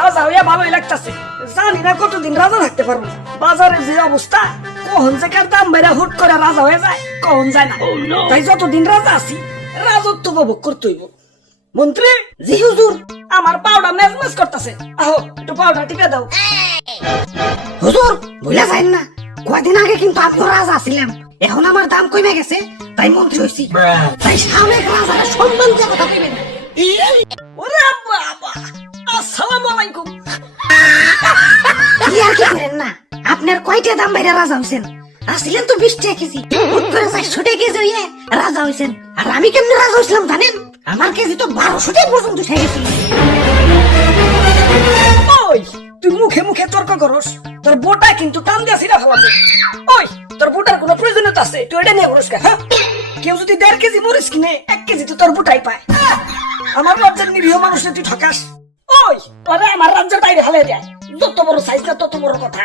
রাজা হইয়া ভালোই লাগতাছে, জানি না কতদিন রাজা থাকতে পারবো। বাজারের যে অবস্থা, কখন জায়গার দাম বেড়ে হুট করে রাজা হয়ে যায়, কখন যায় না। তাই যতদিন রাজা আছি রাজত্ব উপভোগ করতে হইব। মন্ত্রী, জি হুজুর। আমার পাউডার মেজমেজ করতেছে, আহো একটু পাউডার টিপে দাও। হুজুর ভুলে যাইন না, কয়দিন আগে কিন্তু আপনি রাজা ছিলেন, এখন আমার দাম কমে গেছে, তাই মন্ত্রী হইছি। তাই সাবেক রাজারা সম্মান দিয়ে কথা কইবেন। ওরে বাবা, আসসালামু আলাইকুম। কি আর কি করেন না, আপনার কয়টা দাম বাইরে রাজা হইছেন? আসছিলেন তো 20 টাকা কেজি, হুট করে 400 টাকা কেজি হইয়ে রাজা হইছেন। আর আমি কেমনে রাজা হইছিলাম জানেন? আমার কেজি তো 1200 টাকা পর্যন্ত উঠে গেছিল। ওই তুই মুখে মুখে তর্ক করস, তোর বোটা কিন্তু টান দিয়া ছিড়া ফেলাবে। ওই তোর বোটার কোনো প্রয়োজনীয়তা আছে? তুই এটা নিয়ে ঘুরস কেন? হ্যাঁ, কেউ যদি 1.5 কেজি মরিচ কিনে 1 কেজি তো তোর বোটাই পায়। আমার রাজ্যের নিরীহ মানুষে তুই ঠকাস। ওই তোরে আমার রাজ্যের বাইরে ফেলে দেয়, যত বড় সাইজ না তত বড় কথা।